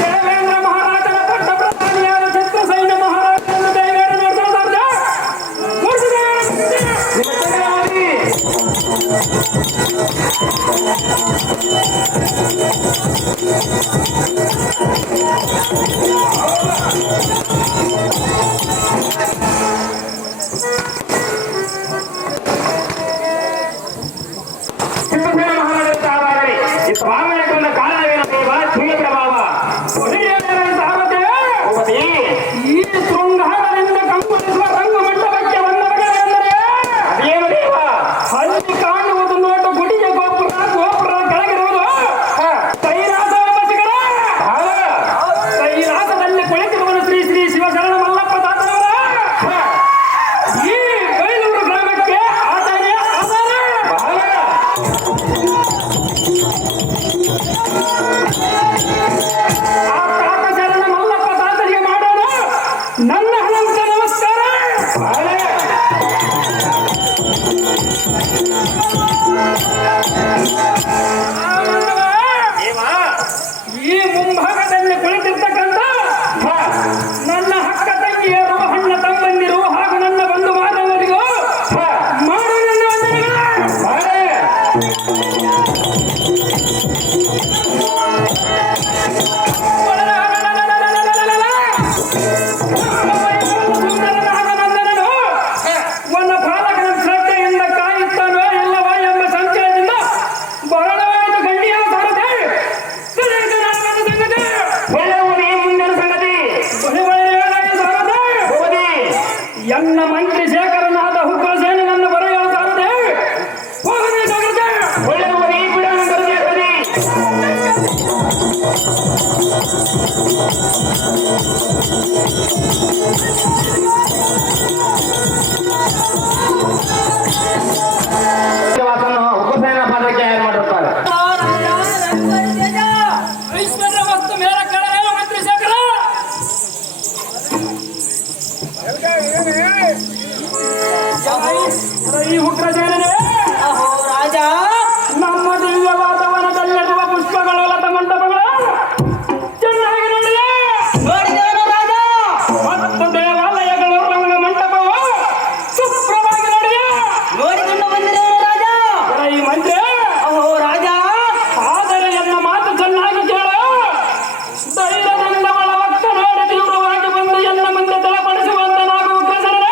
ದೇವೇಂದ್ರ ಮಹಾರಾಜನ ಪಟ್ಟ ಪ್ರಧಾನಿಯಾದ ಚಿತ್ರಸೈನ್ಯ ಮಹಾರಾಜನನ್ನು ದೇವೇಂದ್ರ ನಡೆಸಲು ಸಾಧ್ಯ. ಈ ಮುಂಭಾಗದಲ್ಲಿ ಕುಳಿತಿರ್ತಕ್ಕಂಥ ನನ್ನ ಹಕ್ಕ ತಂಗಿಯರು, ಅಣ್ಣ ತಮ್ಮಂದಿರು ಹಾಗೂ ನನ್ನ ಬಂಧು ಬಾಂಧವರಿಗೂ ಮಾಡು ನನ್ನ ಒಂದು ಪಾಲಕನ ಶ್ರದ್ಧೆಯಿಂದ ಕಾಯುತ್ತಾನೋ ಇಲ್ಲವೋ ಎಂಬ ಸಂಶಯದಿಂದ ಬರಳವಾದ ಗಂಡಿಯ ಸಾರದೆ ಎನ್ನ ಮಂತ್ರಿ ಶೇಖರನಾದ ಹುಗ್ರಸೇನೆ ನನ್ನ ಬರೆಯಲು ಸಾರದೆ ಹೋಗಬೇಕಾಗುತ್ತೆ. ಹುಗ್ರಸೇನ ಪಾದಕ್ಕೆ ಯಾರು ಮಾಡಿರ್ತಾರೆ? ಐಶ್ವರ್ಯ ವಸ್ತು ಮೇಲ ಕೆಳಗೆ ಮಂತ್ರಿ ಶೇಖರ ಈ ಹುಗ್ರಸೇನೆ ರಾಜ ನಮ್ಮ ದಿವ್ಯ ವಾತಾವರಣದಲ್ಲಿರುವ ಪುಷ್ಪಗಳು, ಲತ ಮಂಟಪಗಳು ಚೆನ್ನಾಗಿ ನೋಡಿದೆ. ನೋಡಿದೇನು ರಾಜ? ಮತ್ತು ದೇವಾಲಯಗಳು, ರಂಗ ಮಂಟಪವು ಶುಭ್ರವಾಗಿ ನೋಡಿದೆ. ನೋಡಿಕೊಂಡು ಬಂದಿದ್ದೇನು ರಾಜ? ಈ ಮಂತ್ರಿ ಓಹೋ ರಾಜ, ಆದರೆ ಎನ್ನ ಮಾತು ಚೆನ್ನಾಗಿ ಕೇಳು. ಧೈರ್ಯದಿಂದ ಒಳವಕ್ಕ ನೋಡಿ ತೀವ್ರವಾಗಿ ಬಂದು ಎನ್ನ ಮುಂದೆ ತಲೆಪಡಿಸುವಂತ ನಾವು ಉಗ್ರಸೇನೆ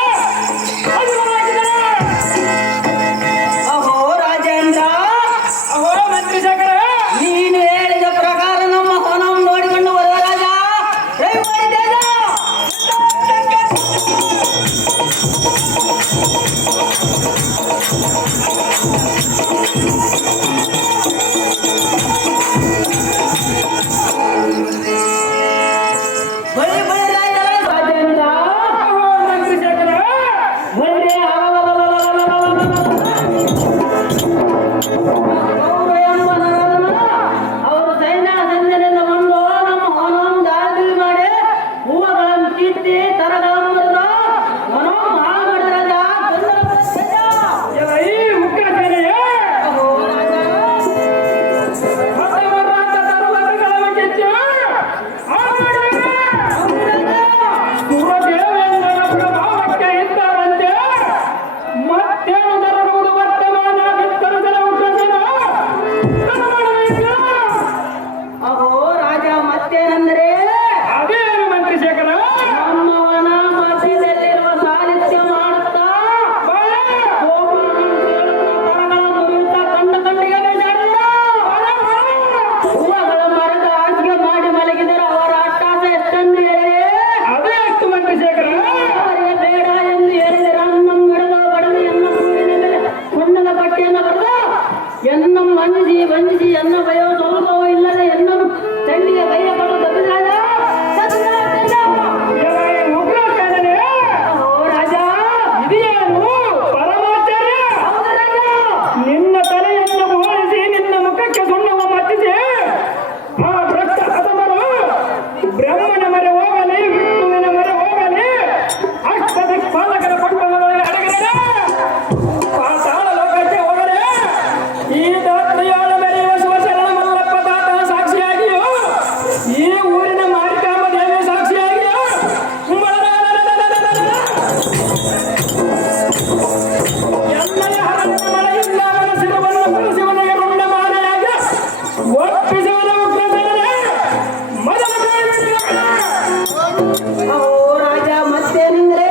ಅಹೋ ರಾಜ ಮತ್ತೇನೆಂದ್ರೆ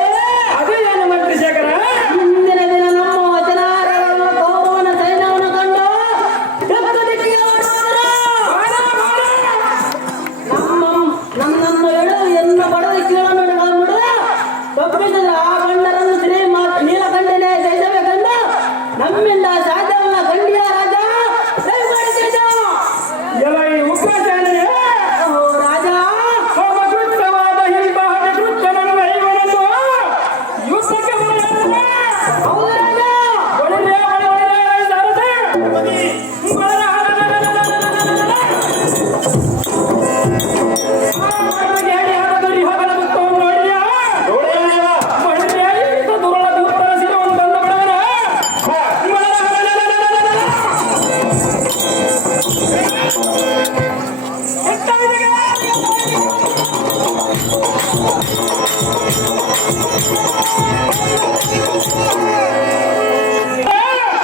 ಅದೇ ಏನು ಮಂತ್ರಿ ಶೇಖರ? ಮುಂದಿನ ದಿನ ನಮ್ಮ ವಚನಾರರನ್ನು ಕೌರವನ ಸೈನ್ಯವನ್ನು ಕಂಡು ಬೆಕ್ಕ ದಿಕ್ಕಿಗೆ ಓಡುವರು. ನನ್ನನ್ನು ಎಳು ಎನ್ನ ಬಡದು ಕೀಳನ್ನು ಬಿಡದ ತಪ್ಪಿಸಿದ ಆ ಗಂಡರನ್ನು ನೀಲಕಂಠನೇ ಜಯಿಸಬೇಕೆಂದು ನಮ್ಮಿಂದ ಸಾಧ್ಯವಲ್ಲ ಕಂಡಿಯ ರಾಜ ದಯಮಾಡಿ ಜಯಿಸ. ಎಲ್ಲ ಈ ಉಗ್ರಸೇನೆಯೇ ಅಹೋ ರಾಜ ಸಮಕೃತ್ಯವಾದ ಇಂತಹ ಕೃತ್ಯನನ್ನು ಐವನನ್ನು ಯುದ್ಧಕ್ಕೆ ಬರಲಿಲ್ಲ. ಹೌದು ರಾಜ. ಒಳ್ಳೆಯ ಸಾರದೆ ಹೇಳಿ ಹಾಕದಲ್ಲಿ ಹೋಗಲ ಮುತ್ತವನ್ನು ನೋಡಿದ್ಯಾ? ಒಳ್ಳೆಯ ಇಂಥ ದುರುಳ ದೂತರ ಶಿರವನ್ನು ತಂದು ಬಿಡವನ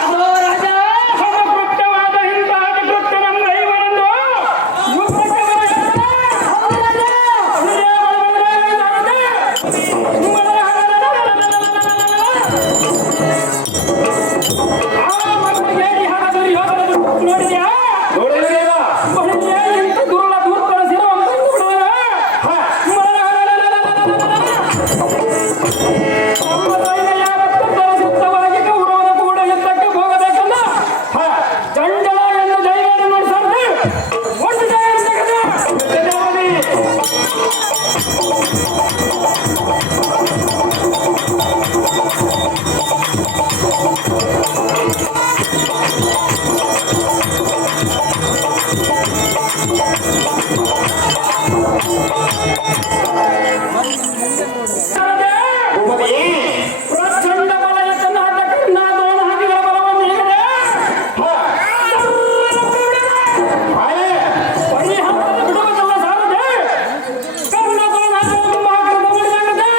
ಅಹೋ ರಾಜ ಸಮಕೃತ್ಯವಾದ ಇಂತಹ ಕೃತ್ಯನನ್ನು ಐವನನ್ನು ಯುದ್ಧಕ್ಕೆ ಬರಲಿಲ್ಲ. ಹೌದು ರಾಜ. ನೋಡಿದ್ಯಾ? ಇಂಥ ದುರುಳ ದೂತರ ಶಿರವನ್ನು ತಂದು ಬಿಡವನ ನಮ್ಮ ಸೈನ್ಯ ಯಾವತ್ತೂ ಸಿದ್ಧವಾಗಿ ಕೌರವನ ಕೂಡ ಯುದ್ಧಕ್ಕೆ ಹೋಗಬೇಕಲ್ಲ. ಚಂಡಲ ಎಂದು ಜೈವನ್ನು ನಡೆಸಂತೆ ಒಂದು ಜಯ ಪ್ರಚಂಡ ಬಲಯುತನಾದ ಕರ್ಣಾದ್ರೋಣ ಹಾಕಿಗಳ ಬಲವನ್ನು ಹೇಗಿದೆ ಪರಿಹಾರ ಬಿಡುವುದಲ್ಲ ಸಾರದೆ ಕರ್ಣಾದ್ರೋಣ ಹಾಕಿಗಳನ್ನು ಮಾಡಿದಾಗದೆ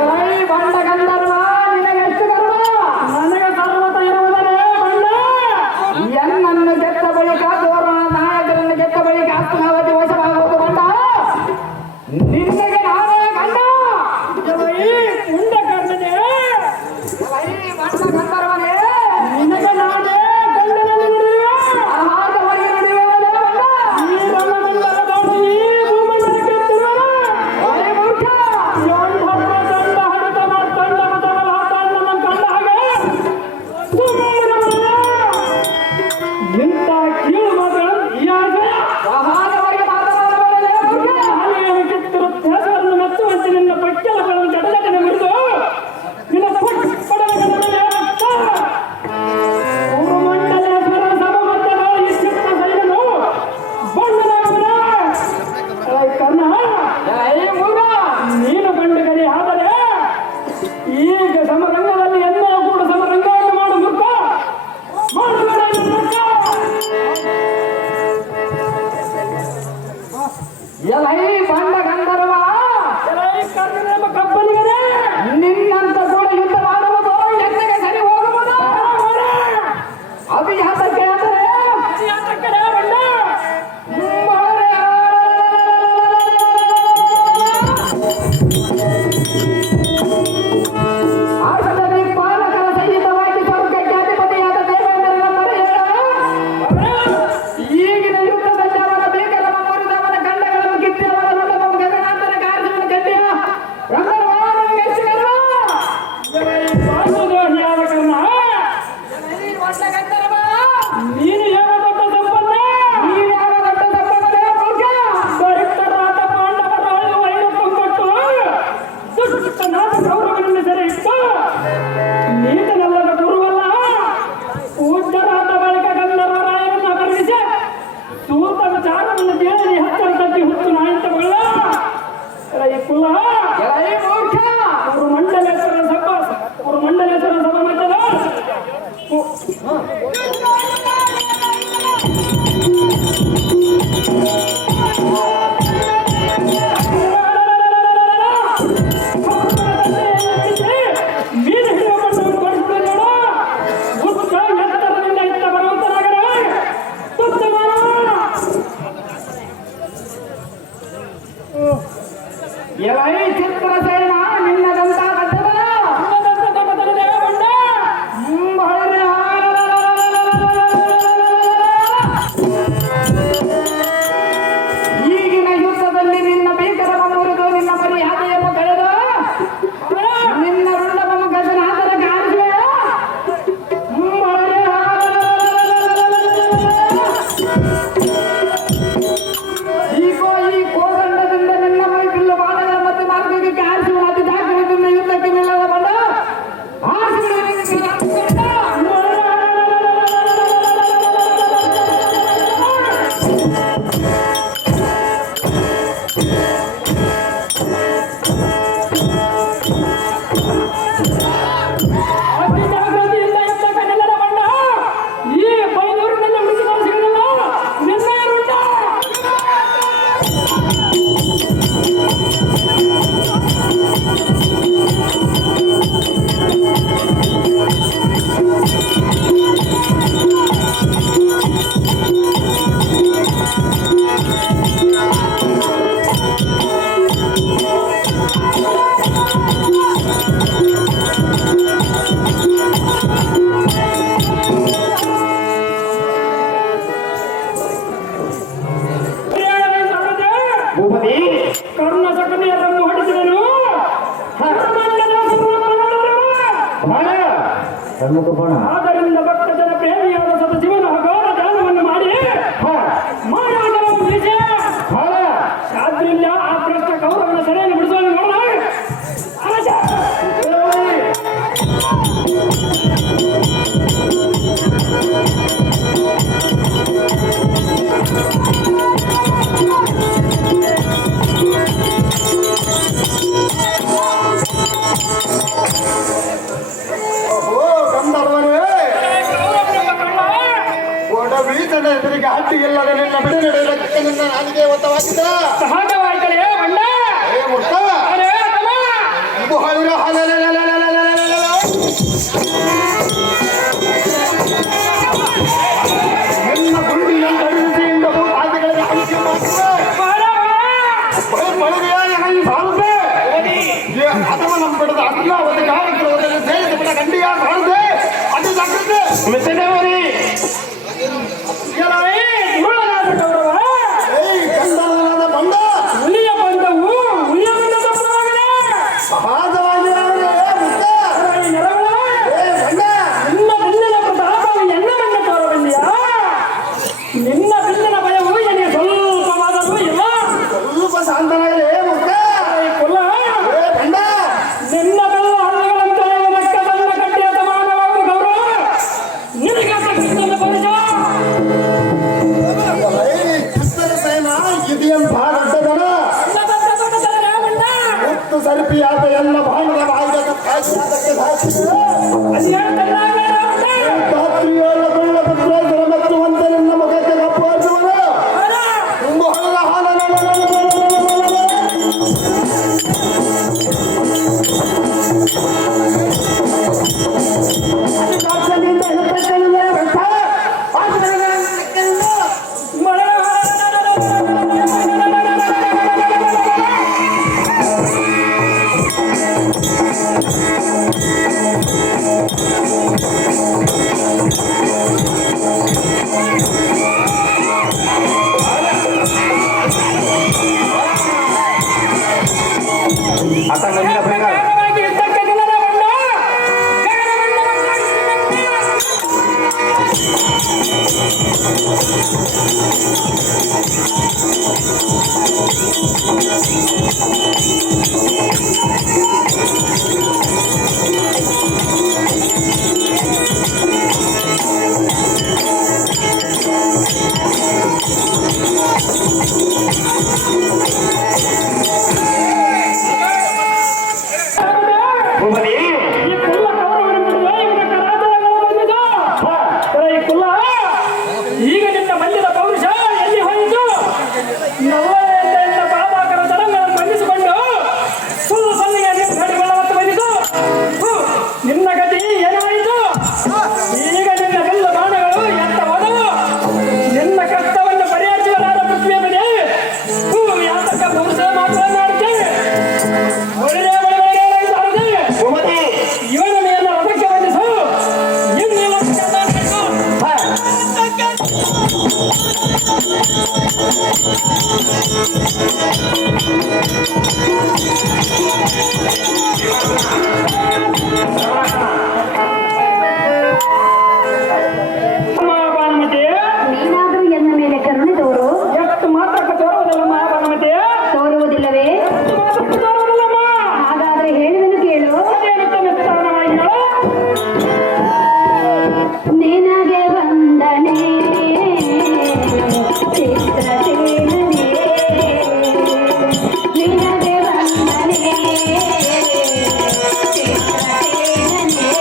ಎಲೈ ಬಂಡ ಗಂಧರ್ವ ನಿನಗೆಷ್ಟು ಗರ್ವ? ನನಗೆ ಸರ್ವತ ಇರುವುದರೇ ಬಂಡ. ಎನ್ನನ್ನು ಗೆದ್ದ ಬಳಿಕ ತೋರಣ ನಾಯಕರನ್ನು ಗೆದ್ದ ಬಳಿಕ ಹಸ್ತನಾವತಿ ವಶವಾಗುವುದು ಬಂಡ. ನಿನಗೆ ನಾನೇ ಗಂಡ. ಎಲೈ ಮುಂಡ ಕರ್ಣನೆ, ಎಲೈ ಬಂಡ ಗಂಧರ್ವನೇ, ನಿನಗೆ ನಾನೇ ಗಂಡನಲ್ಲಿ ನುಡಿಯುವೆ. ಆಹಾರವಾಗಿ ನುಡಿಯುವುದೇ ಬಂಡ. ಈ ರಣಮಂಡಲ ದಾಟಿ ಭೂಮಂಡಲಕ್ಕೆ ಎತ್ತಿರುವನು. ಎಲೈ ಮೂರ್ಖ, ಇಂಥ ಕೀಳು ಮಾತುಗಳನ್ನು ಈ ಆಶಯ ಸಹಜವಾಗಿ ಮಾತನಾಡಬಾರದೇ? ಹಾಲಿಯನ್ನು ಕಿತ್ತಿರುತ್ತ ಹೆಸರನ್ನು ಮೆಚ್ಚುವಂತೆ ನಿನ್ನ ಪಕ್ಕೆಲಗಳನ್ನು ಜಡಜಡನೆ ಮುರಿದು ನಿನ್ನ ಪಡಲಗಳ ಮೇಲೆ ರಕ್ತ ಕುರುಮಂಡಲೇಶ್ವರ ಸಮಮಧ್ಯದ ಈ ಚಿತ್ತ ಸೈನ್ಯನು ಬಣ್ಣನಾಗುವುದ ಕರ್ಣ. ನೀನು ಕಂಡು ಕರಿ ಆದರೆ ಈಗ ಸಮರಂಗದಲ್ಲಿ ಎಲ್ಲರೂ ಕೂಡ ಸಮರಂಗವನ್ನು ಮಾಡು ಮುಖ ಮಾಡಬೇಡ ಮುಖ. ಎಲೈ ಬಂಡ ಗಂಧರ್ವ, ಎಲೈ ಕರ್ಣನೆಂಬ ಕಬ್ಬಲಿಗರೇ, ನಿನ್ನಂತ ಕೂಡ ಯುದ್ಧ ಮಾಡುವುದು ಎಲ್ಲಿಗೆ ಸರಿ ಹೋಗುವುದು? ಅದು ಯಾತಕ್ಕೆ ಅಂದರೆ ಯಾತಕ್ಕೆ ಬಂಡ ಆಟದಲ್ಲಿ ಪಾಲಕರ ಸಹಿತವಾಗಿ ಸ್ವರ್ಗಕ್ಕೆ ಅಧಿಪತಿಯಾದ ದೇವೇಂದ್ರನ ಮರೆಯಲ್ಲ. ಈಗಿನ ಯುದ್ಧದಲ್ಲಿ ಅವನ ಬೇಕರ ಮುರಿದವನ ಗಂಡಗಳನ್ನು ಕಿತ್ತಿರುವವನ ರುಂಡವನ್ನು ಗಗನಾಂತರ ಕಾರ್ಯವನ್ನು ಗಟ್ಟಿಯ ರಂಗರವಾದನಿಗೆ ಎಷ್ಟು ಗರ್ವ? ಪಾರ್ಶ್ವದೋಷಿಯಾದ ಕರ್ಣ, ನೀನು ಯಾವ ದೊಡ್ಡ ಸಂಪನ್ನ? ನೀನು ಯಾವ ದೊಡ್ಡ ಸಂಪನ್ನನೇ ಮೂರ್ಖ? ದರಿದ್ರರಾದ ಪಾಂಡವರ ವೈರತ್ವ ಕೊಟ್ಟು ದುಷ್ಟನಾದ ಗೌರವವನ್ನು ಸೆರೆ ಇಟ್ಟು ನೀತನಲ್ಲದ ಗುರುವಲ್ಲ ಪೂಜ್ಯರಾದ ಬಳಿಕ ಗಂಧರ್ವರಾಯರನ್ನು ಅಪಹರಿಸಿ ಸೂತ ವಿಚಾರವನ್ನು ಕೇಳಿ ಹತ್ತಿರ ತಟ್ಟಿ ಹುಟ್ಟು ನಾಯಂತಗಳ ಕುಲ ಕುರುಮಂಡಲೇಶ್ವರ ಸಭಾ ಮಧ್ಯದ ಮೀನು ಹಿಡಿಯಪಟ್ಟು ಕೊಡಿಸಿದ ಉಚ್ಚ ಎತ್ತರದಿಂದ ಇತ್ತ ಬರುವಂತನಾಗರ ತುತ್ತ ಮಾನವ. ಎಲೈ ಚಿತ್ರಸೇನ ನಿನ್ನದಂತ ಗಡ್ಡದ ಬಂಡ ಈಗಿನ ಯುದ್ಧದಲ್ಲಿ ನಿನ್ನ ಭೀಕರ ಮುರಿದು ನಿನ್ನ ಮರ್ಯಾದೆಯನ್ನು ಕಳೆದು ನಿನ್ನ ರುಂಡವನ್ನು ಗಗನಾಂತರ ಕಾಣಿಸುವೆ. ಈಗೋ ಈ ಕೋದಂಡದಿಂದ ನಿನ್ನ ಮೈ ಬಿಲ್ಲು ಬಾಣಗಳ ಮತ್ತು ಮಾರ್ಗಕ್ಕೆ ಕಾರಿಸುವ ಅತಿ ಜಾಗೃತಿಯಿಂದ ಯುದ್ಧಕ್ಕೆ ನಿಲ್ಲದ ಬಂದ ಅತಿ ಜಾಗೃತಿಯಿಂದ ಯುದ್ಧಕ್ಕೆ ನಿಲ್ಲದ ಬಂಡ ಈ ಬೈದೂರಿನಲ್ಲಿ ಉಳಿಸಿಕೊಂಡು ಸಿಗಲಿಲ್ಲ ನಿನ್ನ ರುಂಡ. ಭೂಪತಿ ಕರ್ಣ ಸಕನೆಯನ್ನು ಹೊಡೆಸಿದನು. ಆದ್ದರಿಂದ ಭಕ್ತ ಜನ ಪ್ರೇಮಿಯಾದ ಸದಶಿವನ ಅಗಾಧ ದಾನವನ್ನು ಮಾಡಿ ಶಾಸ್ತ್ರಿಲ್ಲ ಆ ಪ್ರಶ್ನ ಕೌರವನ ಸೆರೆಯನ್ನು ಬಿಡಿಸುವ ನೋಡ. ಓ ಗಂಧರ್ವನೇ, ಕೌರವನೆಂಬ ಕಳ್ಳ ನಿನ್ನ ಬಿಡು ನಡೆಯುವುದಕ್ಕೆ ನಿನ್ನ ನಾಲಿಗೆ ಒತ್ತವಾಗಿದೆ. ಸಹಜವಾಯ್ತಲೇ ಬಣ್ಣ ಏ ಮುರ್ತ ಅರೇ ತಮ್ಮ ಇದು ಹಳಿರ ನಿನ್ನ ಗುಂಡಿಯನ್ನು ಅಡಿಸಿಯಿಂದ ಭೂತಾದಿಗಳಿಗೆ ಅಂತ್ಯ ಮಾಡಿದೆ. ಮಳೆಯಾಗಿ ಹಂಗೆ ಸಾಲದೆ ಅಥವಾ ನಮ್ಮ ಬಿಡದ ಅಲ್ಲ ಒಂದು ಕಾಲಕ್ಕೆ ಸೇರಿದ ಬಿಡ ಗಂಡಿಯ ಸಾಲದೆ ಅದು ಜಾಗ್ರತೆ ಮಿತನೇವರಿ ಏಯ್ ಕಂದನದ ಬಂಡ ಹುಲಿಯ ಬಂದವು ಹುಲಿಯ ಬಂದ ಸಹಜವಾಗಿ ಮುತ್ತ ಏ ಬಂಡ ನಿನ್ನ ಬಿಲ್ಲಿನ ಪ್ರತಾಪವು ಎನ್ನ ಬಣ್ಣ ತೋರಬಲ್ಲಿಯ ನಿನ್ನ ಬಿಲ್ಲಿನ ಭಯವು ನನಗೆ ಸ್ವಲ್ಪವಾದರೂ ಇಲ್ಲ ಸ್ವಲ್ಪ ಶಾಂತನಾಗಲಿ ಮುತ್ತ ಕುಲ ಏ ಬಂಡ ನಿನ್ನ ಬೆಲ್ಲ ಹಣ್ಣುಗಳಂತೆ ಲೆಕ್ಕದನ್ನ ಕಟ್ಟಿಯ ಸಮಾನವಾಗುವ ಗೌರವ ನಿನಗೆ ಕೃಷ್ಣನ ಪರಿಚಯ ಕ್ರಿಸ್ತನ ಪ್ರೇಮ ಇದೆಯಂತ ದೊಡ್ಡದನ ಮುತ್ತು ಸರಿಪಿಯಾದ ಎಲ್ಲ ಭಾಗದ ಭಾಗದ ಕಾಯ್ದಕ್ಕೆ ಸಾಕ್ಷಿಗಳು ಧಾತ್ರಿಯೋಳ ಪುತ್ರೋದರ ಮತ್ತು ಒಂದೇ ನನ್ನ ಮಗಕ್ಕೆ ಅಪ್ಪುವನು ತುಂಬ ಹೊಲದ ಈಗ ನಿನ್ನ ಮಲ್ಲಿದ ಪೌರುಷ ಎಲ್ಲಿ ಹೋಯಿತು ನವಯತೆಯಿಂದ ಪಾದಾಕರ ತರಂಗಗಳನ್ನು ಬಂಧಿಸಿಕೊಂಡು ಸುಳ್ಳು ಸಲ್ಲಿಗೆ ನಿನ್ನಡಿಗಳವತ್ತು ಬಂದಿತು ನಿನ್ನ ಗತಿ ಏನಾಯಿತು ಈಗ ನಿನ್ನ ಬೆಲ್ಲ ಬಾಣಗಳು ಎತ್ತ ಹೋದವು ನಿನ್ನ ಕಷ್ಟವನ್ನು ಪರಿಹರಿಸಲಾದ ಪೃಥ್ವಿಯ ಮೇಲೆ ಯಾತಕ ಪೌರುಷ ಮಾತನಾಡುತ್ತೆ ಇವನ ಮೇಲೆ ರಥಕ್ಕೆ ಬಂಧಿಸು ಇನ್ನಿಲ್ಲ ಭಾನುಮತಿ ನೀನಾದರೂ ಎನ್ನ ಮೇಲೆ ಕರುಣೆ ತೋರು. ಎಷ್ಟು ಮಾತ್ರಕ್ಕೆ ತೋರುವುದಿಲ್ಲಮ್ಮ ಭಾನುಮತಿ ತೋರುವುದಿಲ್ಲವೇ? ಎಷ್ಟು ಮಾತ್ರಕ್ಕೆ ತೋರುವುದಿಲ್ಲಮ್ಮ ಹಾಗಾದ್ರೆ ಹೇಳುವೆನು ಕೇಳು. ಅದೇನುತ್ತೆ ವಿಸ್ತಾರವಾಗಿ ಹೇಳು. ನಿನಗೆ ವಂದನೆ ಚಿತ್ರಸೇನನೇ, ನಿನಗೆ ವಂದನೆ ಚಿತ್ರಸೇನನೇ.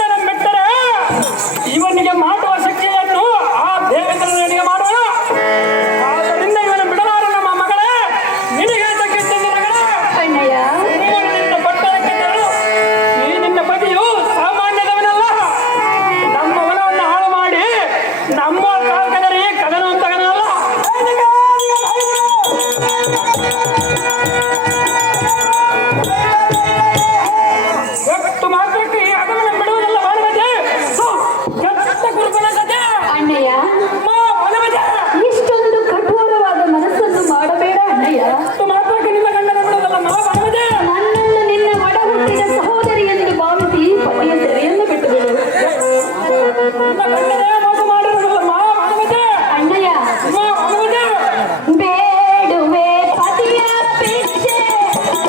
ಗಂಡನ ಬಿಟ್ಟರೆ ಇವನಿಗೆ ಮಾಡುವ ಶಿಕ್ಷೆಯನ್ನು ಆ ದೇವೇಂದ್ರನಿಗೆ ಮಾಡುವ. ಆದ್ದರಿಂದ ಇವನು ಬಿಡಲಾರ ನಮ್ಮ ಮಗಳೇ. ನಿನಗೆ ತಕ್ಕಿದ್ದೇನೆ ಮಗಳೇ. ಅಣ್ಣಯ್ಯ ನಿನ್ನ ಪಟ್ಟಣಕ್ಕೆ ತೆರಳು. ಈ ನಿನ್ನ ಪತಿಯು ಸಾಮಾನ್ಯದವನಲ್ಲ. ನಮ್ಮ ಹೊಲವನ್ನು ಹಾಳು ಮಾಡಿ ನಮ್ಮ ಕಾಲ್ಕದರಿ ಕದನ ಅಂತಗನಲ್ಲ. ಎಷ್ಟು ಮಾತ್ರಕ್ಕೆ ಅದನ್ನು ಬಿಡುವುದಿಲ್ಲ ಮಾಡುವುದೇ ಕೆಟ್ಟ ಕುರುಬನ ಕಥೆ. ಅಣ್ಣಯ್ಯ ಮಾಡುವುದೇ ಇಷ್ಟೊಂದು ಕಠೋರವಾದ ಮನಸ್ಸನ್ನು ಮಾಡಬೇಡ ಅಣ್ಣಯ್ಯ. ಎಷ್ಟು ಮಾತ್ರಕ್ಕೆ ನಿನ್ನ ಗಂಡನ ಬಿಡುವುದಿಲ್ಲ ಮಾಡುವುದೇ. ನನ್ನನ್ನು ನಿನ್ನ ಒಡ ಹುಟ್ಟಿದ ಸಹೋದರಿ ಎಂದು ಭಾವಿಸಿ ಪತಿಯ ಸೆರೆಯನ್ನು ಬಿಟ್ಟು ಬಿಡು ನಿನ್ನ ಗಂಡನೇ ಮೋಸ ಮಾಡಿರುವುದಿಲ್ಲ ಮಾಡುವುದೇ. ಅಣ್ಣಯ್ಯ. ಮಾಡುವುದೇ ಬೇಡುವೆ ಪತಿಯ ಭಿಕ್ಷೆ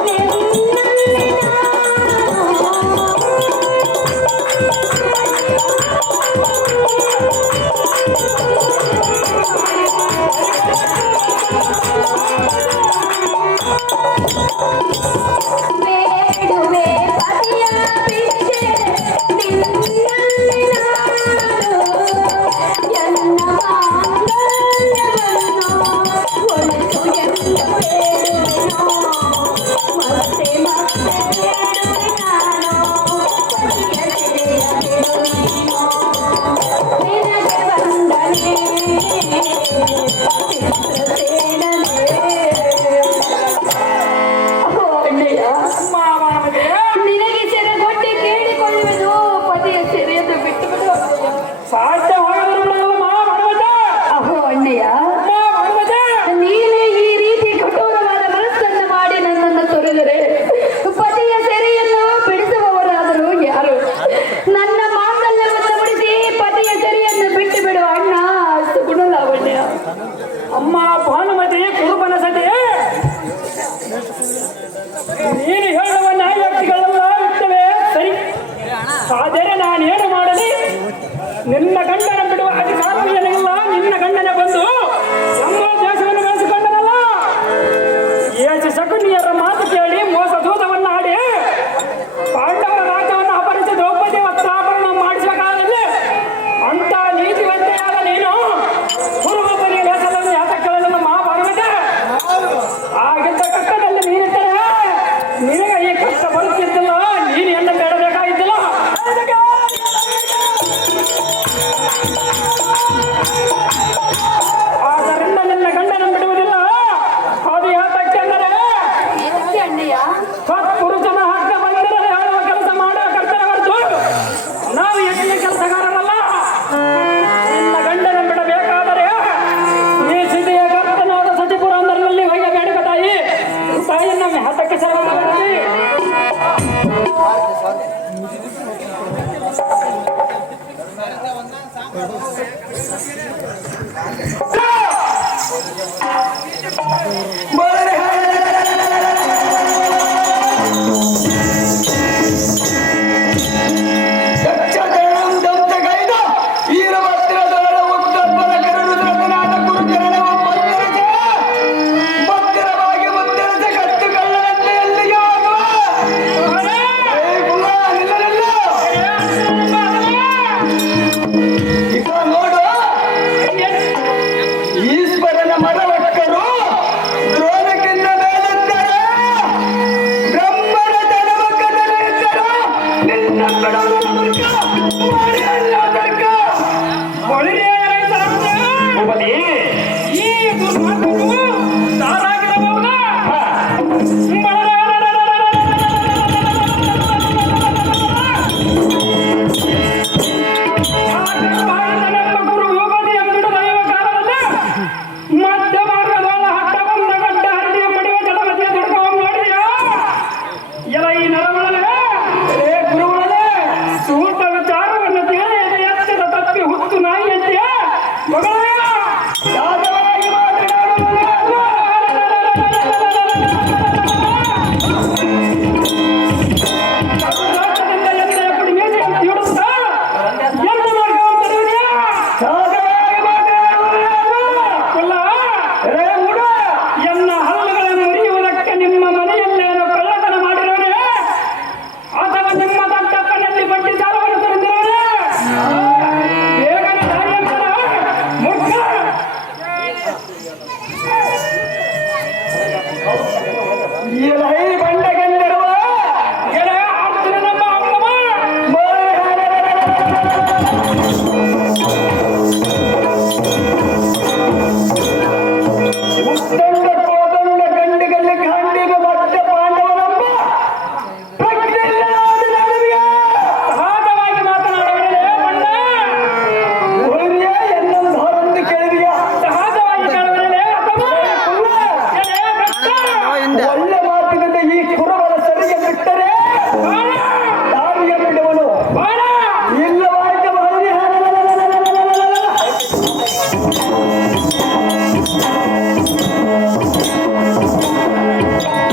ನಿನ್ನಲ್ಲಿ ಬೇಡುವೆ ಪತಿಯ ಭಿಕ್ಷೆ ನಿನ್ನಲ್ಲಿ ನಾನು ಎನ್ನ ಮಾಂಗಲ್ಯವನ್ನು ಒಲಿಸು ಎಂದು ಬೇಡುವೆನು. ಮತ್ತೆ ಮತ್ತೆ ಬೇಡುವೆ ನಾನು ಪತಿಯ ಸೆರೆಯ ಬಿಡು ನೀನು. ನಿನಗೆ ವಂದನೆ ಚಿತ್ರಸೇನನೇ. ಓ ಅಣ್ಣಯ್ಯ, ಮಾಡುವುದೇ. ನಿನಗೆ ಸೆರೆಗೊಡ್ಡಿ ಕೇಳಿಕೊಳ್ಳುವೆನು. ಪತಿಯ ಸೆರೆಯನ್ನು ಬಿಟ್ಟು ಬಿಡು ಅಣ್ಣಯ್ಯ. ಸಾಧ್ಯವಾಗದಿರುವುದಿಲ್ಲ ಮಾಡುವುದೇ. ಅಹೋ ಅಣ್ಣಯ್ಯ, ಮಾಡುವುದೇ ನೀನೇ ಈ ರೀತಿ ಕಠೋರವಾದ ಮನಸ್ಸನ್ನು ಮಾಡಿ ನನ್ನನ್ನು ತೊರೆದರೆ ಪತಿಯ ಸೆರೆಯನ್ನು ಬಿಡಿಸುವವರಾದರೂ ಯಾರು? ನನ್ನ ಮಾಂಗಲ್ಯವನ್ನು ಮುಡಿಸಿ ಪತಿಯ ಸೆರೆಯನ್ನು ಬಿಟ್ಟು ಬಿಡು ಅಣ್ಣ. ಸುಗುಣಲಾವಣ್ಯ. ಅಮ್ಮ ಭಾನುಮತಿ ಕುರುಬನ ಸತಿಯೇ. ನೀನು ಹೇಳುವ ನ್ಯಾಯಯುಕ್ತಿಗಳೆಲ್ಲ ಇರ್ತವೆ ಸರಿ. ಆದರೆ ನಾನೇನು ಮಾಡಲಿ? ನಿನ್ನ ಗಂಡನ ಬಿಡುವ ಅಧಿಕಾರವೂ ಏನಿಲ್ಲ. ನಿನ್ನ ಗಂಡನ ಬಂದು ನಮ್ಮ ದೇಶವನ್ನು ಬೆಳೆಸಿಕೊಂಡನಲ್ಲ. ಏಜ ಶಕುನಿಯರ ಮಾತು ಕೇಳಿ ಮೋಸ ದೂತವನ್ನು ಆಡಿ ಪಾಂಡವರ ರಾಜ್ಯವನ್ನು ಅಪಹರಿಸಿ ದ್ರೌಪದಿ ವಸ್ತ್ರಾಭರಣ ಮಾಡಿಸಬೇಕಾದಲ್ಲಿ ಅಂತ ನೀತಿವಂತೆಯಾದ ನೀನು ಕುರುಬನಿಗೆ ಹೆಸರನ್ನು ಯಾತಕ್ಕಳೆಲ್ಲ ಮಹಾಭಾರತ ಆಗಿದ್ದ ಕಷ್ಟದಲ್ಲಿ ನೀನಿದ್ದರೆ ನಿನಗೆ ಈ ಕಷ್ಟ ಬರುತ್ತಿದ್ದಿಲ್ಲ. ನೀನು ಎನ್ನ ಬೇಡಬೇಕಾಗಿದ್ದಿಲ್ಲ. ಆದ್ದರಿಂದ ನಿನ್ನ ಗಂಡನ ಬಿಡುವುದಿಲ್ಲ. ಅದು ಯಾತಕ್ಕೆಂದರೆ ಏನಕ್ಕೆ ಅಣ್ಣಯ್ಯ? ಪುರುಷನ ಹಕ್ಕ ಬಂದರೆ ಹೇಳುವ ಕೆಲಸ ಮಾಡುವ ಕರ್ತವ್ಯ ಹೊರತು ನಾವು ಹೆಚ್ಚಿನ ಕೆಲಸಗಾರರಲ್ಲ. ನಿನ್ನ ಗಂಡನ ಬಿಡಬೇಕಾದರೆ ಈ ಸಿದ್ಧಿಯ ಕರ್ತನಾದ ಸಚಿಪುರಂದರಲ್ಲಿ ಹೋಗಿ ಬೇಡಿಕ ತಾಯಿ. ತಾಯಿ ನಮ್ಮ ಹತ್ತಕ್ಕೆ ಸರಳವಾಗಿ ಈಶ್ವರನ ಮರವಕ್ಕರು ದ್ರೋಣಕ್ಕಿಂತ ಮೇಲಿದ್ದರು, ಬ್ರಹ್ಮನ ತಡವಕ್ಕದಲ್ಲಿದ್ದರು. ನಿನ್ನ ಬಿಡುವುದಿಲ್ಲ ದುರ್ಗ, ಮಾಡಿಯಲ್ಲ ದುರ್ಗ. ಒಬ್ಬನೇ ಈ ದುರ್ಮಾರ್ಗವು ತಾರಾಗಿರಬಹುದಾ? ಗುರು ಯೋಗದಿ ಎಂಬಿಡು ದೈವ ಕಾಲದಲ್ಲಿ ಮಧ್ಯ ಮಾರ್ಗದೊಳ ಹಟ್ಟ ಬಂದ ಗಡ್ಡ ಹರಡಿಯ ಮಡಿಯ ಜಡಮತಿಯ ದುಡ್ಕವ ಮಾಡಿದೆಯಾ? ಎಲ ಈ ನರವಳನೆ ಗುರುಗಳೇ ಸೂತ ವಿಚಾರವನ್ನು ಉತ್ತಂಡ ಕೋದಂಡ ಗಂಡಿಗಲ್ಲಿ ಗಾಂಡಿಗ ಮಧ್ಯ ಪಾಂಡವನಮ್ಮ ಪ್ರಜ್ಞೆಯಿಲ್ಲದ ನಡುವಿಗೆ ಸಹಜವಾಗಿ ಮಾತನಾಡಬೇಡೇ ಬಣ್ಣ. ಹೋರಿಯೇ ಎನ್ನೊಂದು ಕೇಳಿದೆಯಾ? ಸಹಜವಾಗಿ ಕೇಳಬೇಡೇ ಅಥವಾ ಒಳ್ಳೆ ಮಾತಿನಿಂದ ಈ ಕುರುಬರ ಸರಿಗೆ ಬಿಟ್ಟರೆ ದಾರಿಯ ಬಿಡುವನು ಇಲ್ಲವಾಯ್ತು.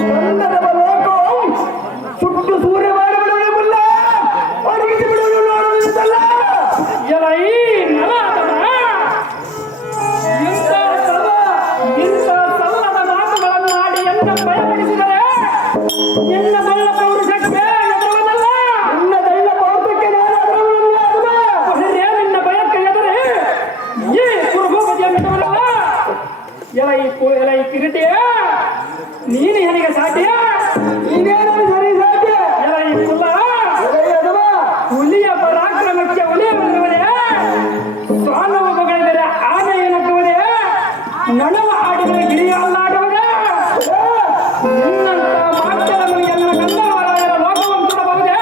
ಕನ್ನಡದ ಲೋಕವು ಸುಟ್ಟು ಸೂರ್ಯ ಮಾಡಿಬಿಡುವುದಿಲ್ಲ, ಒಣಗಿಸಿ ಬಿಡುವುದು ನೋಡುವುದಿಲ್ಲ. ಎಲೈ ನರಾಧಮ, ಇಂಥ ಸಲ್ಲದ ಮಾತುಗಳನ್ನಾಡಿ ಎನ್ನ ಭಯಪಡಿಸಿದರೆ ನಿನ್ನ ಬಲ್ಲ ಪೌರುಷಕ್ಕೆ ಎದುರುವುದಲ್ಲ. ನಿನ್ನ ದಳ್ಳ ಪೌರುಷಕ್ಕೆ ನಾನು ಎದುರುವುದಿಲ್ಲ. ಹೊರೇ ನಿನ್ನ ಭಯಕ್ಕೆ ಎದುರಿ ಈ ಕುರುಭೂಪತಿಯ ಬಿಟ್ಟವರಲ್ಲ. ಎಲೈ ಕಿರೀಟಿಯ, ನೀನು ನನಗೆ ಸಾಧ್ಯ? ನೀನೇನು ಸರಿ ಸಾಧ್ಯ? ಎಲೈ ಕುಲ, ಹುಲಿಯ ಪರಾಕ್ರಮಕ್ಕೆ ಹುಲಿಯ ಬಂದವನೇ, ಸ್ವಾನವು ಮಗಳಿದರೆ ಆನೆ ಏನಕ್ಕವನೇ, ನಣವ ಆಡಿದರೆ ಗಿರಿಯ ಅಲ್ಲಾಡುವನೇ. ನಿನ್ನಂತ ಮಾಧ್ಯಮ ನನ್ನ ಗಂಧವರಾಯರ ಲೋಕವನ್ನು ಸುಡಬಹುದೇ?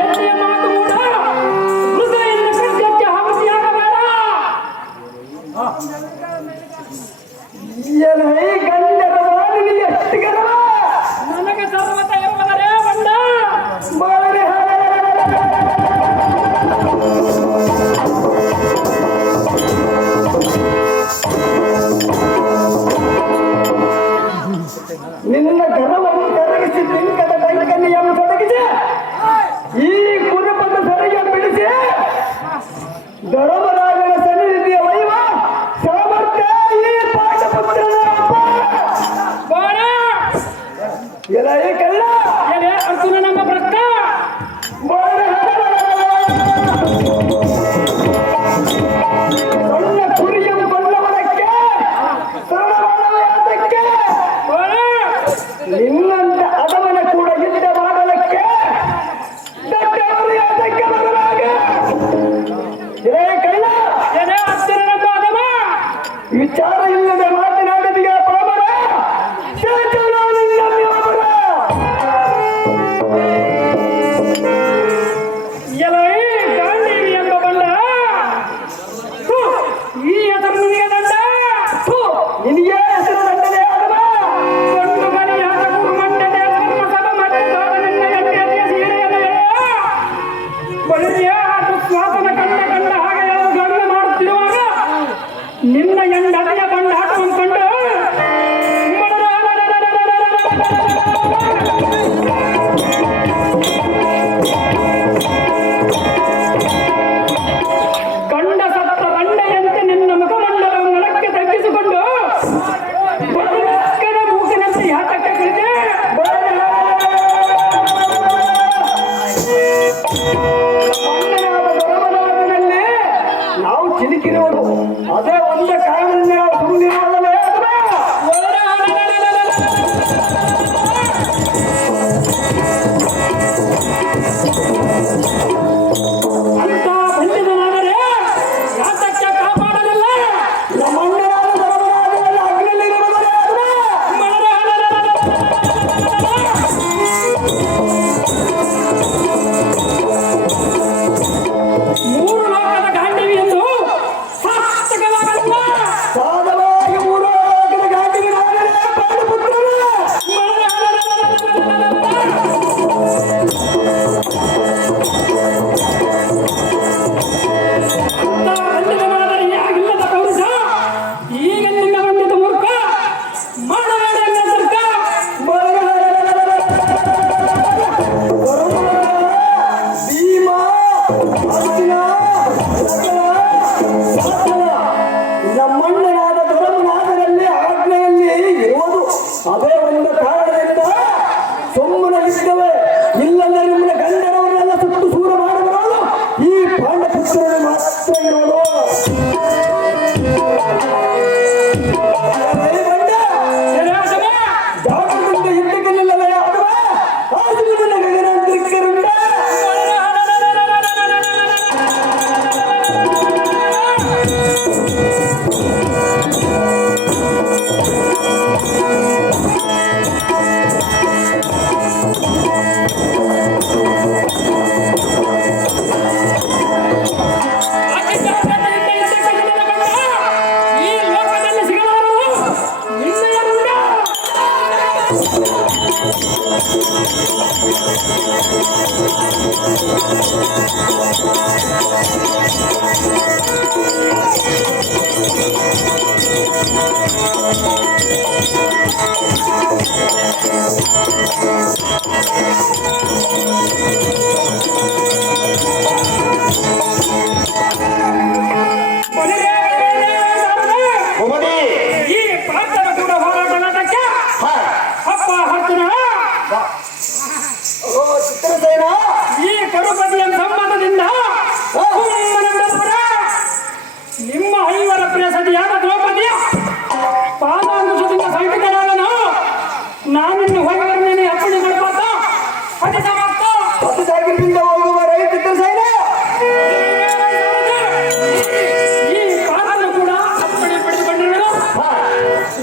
ಎಣ್ಣೆಯ ಮಾತು ಕೂಡ ಹೃದಯದ ಕೃತ್ಯಕ್ಕೆ ಹಾವತಿಯಾಗಬೇಡ. ಎಲೈ ಗಂಡರ ವಾಣಿನಿ ಎಷ್ಟು ಗರ್ವ ನನಗೆ ಸರ್ವತ ಎಂಬುದರೇ ಬಂದ ಬಾಳರೆ. ನಿನ್ನ ಗರ್ವವನ್ನು ಕರಗಿಸಿ ಬಿಂಕದ ಡಂಕನೆಯನ್ನು ತೊಡಗಿಸಿ ಈ ಕುರುಬದ ಸರಿಗೆ ಬಿಡಿಸಿ ಧರ್ಮರಾಜನ ಸನ್ನಿಧಿಯ ವೈವ ಸಾಮರ್ಥ್ಯ ಈ ಪಾಠಪುತ್ರನ ಎಲೈ ಕಳ್ಳ, ಎಲೆ ಅರ್ಜುನ ನಮ್ಮ ಭ್ರಷ್ಟ ಸಣ್ಣ ಕುರಿಯನ್ನು ಕೊಳ್ಳವನಕ್ಕೆ ಸರಳವಾದಕ್ಕೆ ನಿನ್ನಂತ ಅದವನ ಕೂಡ ಯುದ್ಧ ಮಾಡಲಕ್ಕೆ ದೊಡ್ಡವರು ಯಾತಕ್ಕೆ ಬರಲಾಗ? ಎಲೈ ಕಳ್ಳ, ಎಲೆ ಅರ್ಜುನ ನಮ್ಮ ಅದವ ವಿಚಾರ ಇಲ್ಲದೆ ಮಾತನಾಡಿದೆಯಾ ಪಾಮರ? ಎಲೈ ಗಾಂಡೀವಿ ಎಂಬ ಬಂಡ, ಈ ಹೆಸರು ನಿನಗೆ ದಂಡ, ನಿನಗೆ ಹೆಸರು ದಂಡನೆ ಆದವ. ಕೊಂಡು ಗಣಿಯಾದ ಕುರುಮಂಡನೆ ಧರ್ಮಸಭ ಮಟ್ಟದಾದ ನಿನ್ನ ಎಣ್ಣೆಯ ಸೀರೆಯನ್ನು ಬಳಿಯ ಶ್ವಾಸನ ಕಂಡ ಹಾಗೆ ಗಮನ ಮಾಡುತ್ತಿರುವಾಗ ನಿನ್ನ ಎಂಡನೆಯ ಬಂಡ ಹಾಕೊಂಡು ಕಂಡ ಸತ್ತ ಬಂಡೆಯಂತೆ ನಿನ್ನ ಮುಖಮಂಡಲವನ್ನು ನೆಲಕ್ಕೆ ತಗ್ಗಿಸಿಕೊಂಡು ಬಡಕನ ಮೂಗಿನಂತೆ ಯಾತಕ್ಕೆ ಕುಳಿತೆ? ಧರ್ಮರಾಜನಲ್ಲಿ ನಾವು ಚಿಲುಕಿರುವುದು ಅದೇ ಒಂದೇ ಕಾರಣದಿಂದ ನಾವು ಸುಮ್ಮನಿರುವುದಲ್ಲೇ ಅಥವಾ ಈ ಲೋಕದಲ್ಲಿ ಸಿಗಲಾರದು ನಿನ್ನಯ ರುಂಡ. ಭೂಪತಿ ಈ ಪಾರ್ಥನ ಕೂಡ ಹೋರಾಟ ನಾಟಕ್ಕೆ ಹಾ ಅಪ್ಪ ಹತ್ತಿರ ಚಿತ್ರಸೇನ ಈ ಕರುಪತಿಯ ಸಂಬಂಧದಿಂದ ಸುಮ್ಮನೆ ಬಿಡಬೇಡ. ನಿಮ್ಮ ಐವರ ಪ್ರಿಯ ಸತಿಯಾದ ದ್ರೌಪದಿಯ ಪಾದಾಂಕುಶದಿಂದ ಸಂಕಟನಾದನು. ನಾನಿನ್ನು ಹೋಗಿ ಬರ್ತೇನೆ. ಅಪ್ಪಣೆ ಮಾಡ್ಬಾರ್ದ ಅತಿ ಸಮರ್ಥ. ಪತಿಸಾಗಿರಿಂದ ಹೋಗುವ ರೈ ಚಿತ್ರಸೇನ ಈ ಪಾದನ್ನು ಕೂಡ ಅಪ್ಪಣೆ ಪಡೆದುಕೊಂಡಿರುವುದು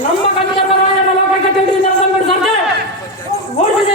ನಮ್ಮ ಗಂಧರ್ವರಾಯನ ಲೋಕಕ್ಕೆ ತಿಳಿದಿಂದ ಸಂಬಿಡಿಸಂತೆ ಓಡಿಸಿದೆ.